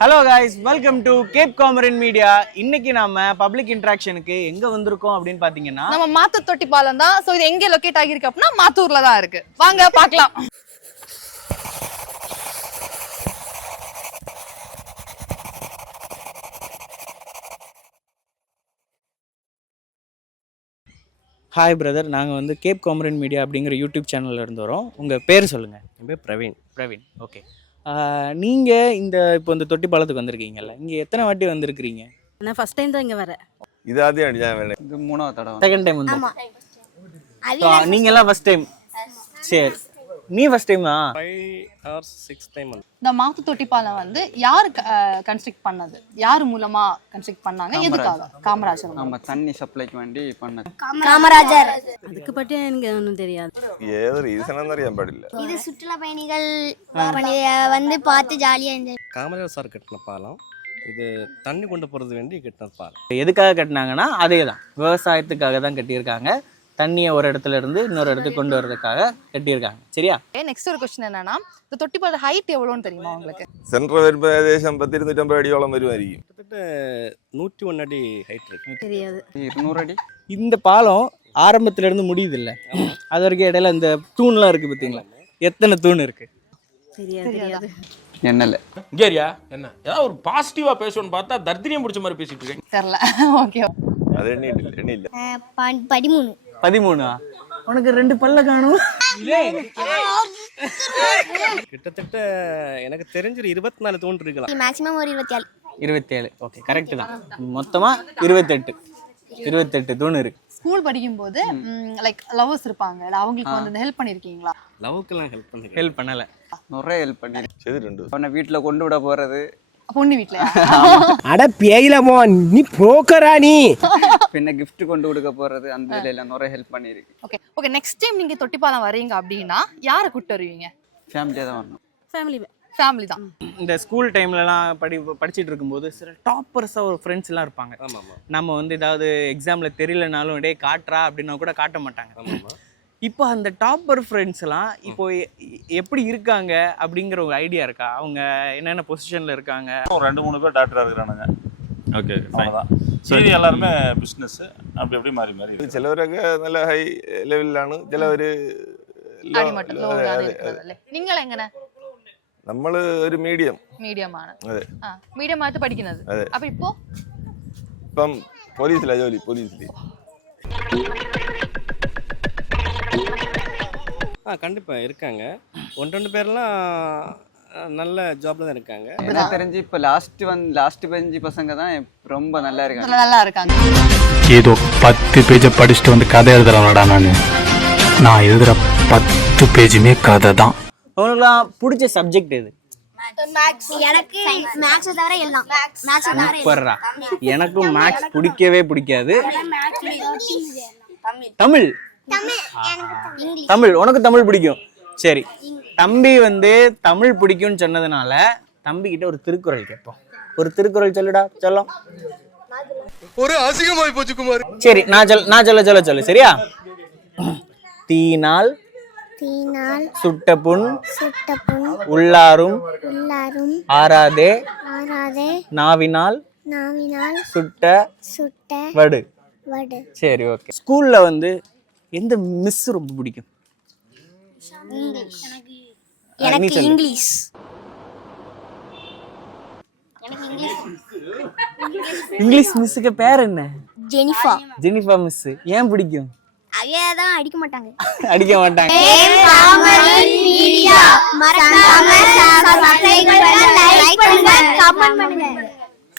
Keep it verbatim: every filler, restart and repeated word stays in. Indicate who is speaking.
Speaker 1: Hello guys, welcome to Cape Cameron media. இன்னைக்கு நாம public இன்டராக்ஷனுக்கு எங்க வந்திருக்கோம் அப்படின்னு பாத்தீங்கன்னா
Speaker 2: நம்ம மாத்தூர் தொட்டி பாலம் தான். சோ இது எங்க லொகேட் ஆகிருக்கு அப்படின்னா மாத்தூர்ல தான் இருக்கு. வாங்க பார்க்கலாம்.
Speaker 1: ஹாய் பிரதர், நாங்கள் வந்து கேப் காமரன் மீடியா அப்படிங்கிற யூடியூப் சேனல்ல இருந்து வரோம். உங்கள் பேர் சொல்லுங்கள்.
Speaker 3: என் பேர் பிரவீன்.
Speaker 1: பிரவீன், ஓகே. நீங்கள் இந்த இப்போ இந்த தொட்டி பாலத்துக்கு வந்திருக்கீங்கல்ல, இங்கே எத்தனை வாட்டி வந்திருக்கிறீங்க?
Speaker 4: நான் ஃபர்ஸ்ட் டைம் தான் இங்கே வரேன்.
Speaker 3: இது ஆദ്യം அடிச்சான் வேலை.
Speaker 5: இது மூணாவது தடவை.
Speaker 1: செகண்ட் டைம் வந்து நீங்கள் எல்லாம் ஃபர்ஸ்ட் டைம். சரி, நீ ஃபர்ஸ்ட் டைமா?
Speaker 3: ஃபைவ் ஆர் சிக்ஸ் டைம் வந்து
Speaker 2: இந்த மாத்தூர் தொட்டி பாலம் வந்து யாரு கன்ஸ்ட்ரக்ட் பண்ணது? யார் மூலமா கன்ஸ்ட்ரக்ட் பண்ணாங்க? எதுக்காக? காமராஜர்.
Speaker 5: நம்ம தண்ணி சப்ளைக்கு வேண்டி பண்ணது.
Speaker 6: காமராஜர்.
Speaker 4: அதுக்கு பற்றி எனக்கு ஒன்றும் தெரியாது.
Speaker 3: ஏதோ ரீசன் அறியாம பாடில்ல.
Speaker 6: இது சுற்றுலா பயணிகள் வந்து பார்த்து ஜாலியா என்ஜாய்.
Speaker 3: காமராஜர் சார் கட்டின பாலம். இது தண்ணி கொண்டு போறது வேண்டி கட்டின பாலம்.
Speaker 1: எதுக்காக கட்டினாங்கன்னா அதே தான், விவசாயத்துக்காக தான் கட்டியிருக்காங்க. தண்ணியை ஒரு இடத்துல இருந்து இன்னொரு இடத்துக்கு கொண்டு வர்றதுக்காக கட்டியிருக்காங்க. சரியா?
Speaker 2: நெக்ஸ்ட் ஒரு क्वेश्चन என்னன்னா, இந்த தொட்டி பாலம் ஹைட் எவ்வளவுன்னு தெரியுமா உங்களுக்கு?
Speaker 3: சென்ட்ரல் വരുമ്പോൾ ഏകദേശം പത്ത് ഇരുന്നൂറ്റമ്പത് അടിയോളം വരുമായിരിക്കും. கிட்டத்தட்ட நூற்றி ஒன்று அடி ஹைட் இருக்கு.
Speaker 4: தெரியாது.
Speaker 5: இருநூறு அடி.
Speaker 1: இந்த பாலம் ஆரம்பத்துல இருந்து முடியுது இல்லை, அது வரைக்கும் இடையில இந்த தூண்லாம் இருக்கு பார்த்தீங்களா? எத்தனை தூண் இருக்கு?
Speaker 4: தெரியாது தெரியாது.
Speaker 5: என்னல
Speaker 7: கேரியா என்ன ஏதாவது ஒரு பாசிட்டிவா பேசணும்னு பார்த்தா தர்தினியம் பிடிச்ச மாதிரி பேசிட்டு இருக்கேன்.
Speaker 2: தெரியல. ஓகே.
Speaker 3: அது எண்ணி இல்லை எண்ணி இல்லை
Speaker 6: பதிமூணு.
Speaker 1: பதிமூணா? உனக்கு ரெண்டு பல்ல காணும்.
Speaker 3: கிட்டத்தட்ட எனக்கு தெரிஞ்ச இருபத்தி நாலு தூண் இருக்கலாம்.
Speaker 6: மேக்ஸிமம் ஒரு இருபத்தி ஏழு.
Speaker 1: இருபத்தி ஏழு ஓகே, கரெக்ட் தான். மொத்தமா இருபத்தெட்டு இருபத்தெட்டு தூண் இருக்கு.
Speaker 2: ஸ்கூல் படிக்கும் போது லைக் லவ்வர்ஸ் இருப்பாங்க, அவங்களுக்கு வந்து ஹெல்ப் பண்ணிருக்கீங்களா?
Speaker 3: லவ்க்கெல்லாம் ஹெல்ப் பண்ணுங்க.
Speaker 1: ஹெல்ப் பண்ணல,
Speaker 5: நிறைய ஹெல்ப் பண்ணி
Speaker 3: சரி ரெண்டு
Speaker 5: அவனை வீட்டுல கொண்டு விட போறது.
Speaker 2: பொண்ணு வீட்லயா?
Speaker 8: அட பேயிலமோ நீ புரோக்கரா நீ?
Speaker 5: பின்ன கிஃப்ட் கொண்டு கொடுக்க போறது, அந்த வேலையில நிறைய ஹெல்ப் பண்ணிருக்கு.
Speaker 2: Okay okay. நெக்ஸ்ட் டைம் நீங்க தொட்டி பாலம் வரீங்க அப்படின்னா யாரை கூட்டு வருவீங்க?
Speaker 5: ஃபேமிலியா தான் வரணும்.
Speaker 4: ஃபேமிலி
Speaker 2: ஃபேமிலி தான்.
Speaker 1: இந்த ஸ்கூல் டைம்லலாம் படி படிச்சுட்டு இருக்கும்போது சில டாப்பர்ஸாக ஒரு ஃப்ரெண்ட்ஸ் எல்லாம் இருப்பாங்க.
Speaker 3: ஆமாம் ஆமாம்.
Speaker 1: நம்ம வந்து ஏதாவது எக்ஸாமில் தெரியலனாலும் டே காட்டுறா அப்படின்னா கூட காட்ட மாட்டாங்க.
Speaker 3: ஆமாம்.
Speaker 1: இப்போ அந்த டாப்பர் ஃப்ரெண்ட்ஸ் எல்லாம் இப்போ எ- எப்படி இருக்காங்க அப்படிங்கிற ஒரு ஐடியா இருக்கா? அவங்க என்னென்ன பொசிஷனில் இருக்காங்க?
Speaker 9: ஒரு ரெண்டு மூணு பேர் டாக்டராக இருக்கிறானுங்க. ஓகே அவ்வளோதான். சரி, எல்லாருமே பிஸ்னஸ் அப்படி அப்படி மாறி மாறி இருக்கு.
Speaker 3: ചിലവരൊക്കെ നല്ല ഹൈ ലെവലിലാണ്, ചിലവര്
Speaker 2: അടിമട്ടം low ആണ് ഇരിക്കുന്നത് അല്ലേ? നിങ്ങൾ എങ്ങനെ?
Speaker 3: നമ്മള് ഒരു മീഡിയം.
Speaker 2: മീഡിയം ആണ്.
Speaker 3: അതെ.
Speaker 2: ആ, മീഡിയം ആയിട്ട് പഠിക്കുന്നത്.
Speaker 3: അതെ.
Speaker 2: അപ്പൊ ഇപ്പോ
Speaker 3: ഇപ്പം പോലീസിലാ ജോലി, പോലീസിൽ. ஆ கண்டிப்பாக இருக்காங்க. ஒன்று ரெண்டு பேர்லாம் நல்ல ஜாப்ல தான் இருக்காங்க.
Speaker 5: எனக்கு தெரிஞ்சு இப்ப லாஸ்ட் வந்து லாஸ்ட் பெஞ்ச் பசங்க தான் ரொம்ப நல்லா இருக்காங்க.
Speaker 2: நல்லா இருக்காங்க.
Speaker 8: ஏதோ பத்து பேஜை படிச்சுட்டு வந்து கதை எழுதுறவனடா நான். நான் எழுதுற பத்து பேஜுமே கதை தான்.
Speaker 1: அவங்களுக்குலாம் பிடிச்ச சப்ஜெக்ட் எது?
Speaker 6: எனக்கு மேக்ஸ் தவிர எல்லாம். மேக்ஸ் தவிர
Speaker 1: சூப்பர்ரா. எனக்கும் மேக்ஸ் பிடிக்கவே பிடிக்காது. தமிழ் தமிழ் உனக்கு தமிழ் பிடிக்கும். சரி, தம்பி வந்து தமிழ் பிடிக்கும்னு சொன்னதுனால தம்பி கிட்ட ஒரு திருக்குறள் கேட்போம். ஒரு திருக்குறள் சொல்லுடா. சொல்லும்.
Speaker 8: ஒரு அசிங்கமாய் போச்சு குமார்.
Speaker 1: சரி, நான் சொல் நான் சொல்ல சொல்ல சொல்லு. சரியா? தீனால்
Speaker 6: தீனால்
Speaker 1: சுட்ட புண்
Speaker 6: சுட்ட புண்
Speaker 1: உள்ளாரும்
Speaker 6: உள்ளாரும்
Speaker 1: ஆறாதே
Speaker 6: ஆறாதே
Speaker 1: நாவினால்
Speaker 6: நாவினால்
Speaker 1: சுட்ட
Speaker 6: சுட்ட
Speaker 1: வடு.
Speaker 6: வடு.
Speaker 1: சரி, ஓகே. ஸ்கூல்ல வந்து எந்த மிஸ் ரொம்ப பிடிக்கும்?
Speaker 6: எனக்கு
Speaker 1: சொல்லு.
Speaker 6: இங்கிலீஷ்.
Speaker 1: இங்கிலீஷ் மிஸ்ஸுக்கு பேர் என்ன?
Speaker 6: ஜெனிஃபா.
Speaker 1: ஜெனிஃபா மிஸ். ஏன் பிடிக்கும்?
Speaker 6: அவையதான் அடிக்க மாட்டாங்க.
Speaker 1: அடிக்க மாட்டாங்க.
Speaker 6: மறக்காம சப்ஸ்கிரைப் பண்ணுங்க, லைக் பண்ணுங்க, கமெண்ட் பண்ணுங்க.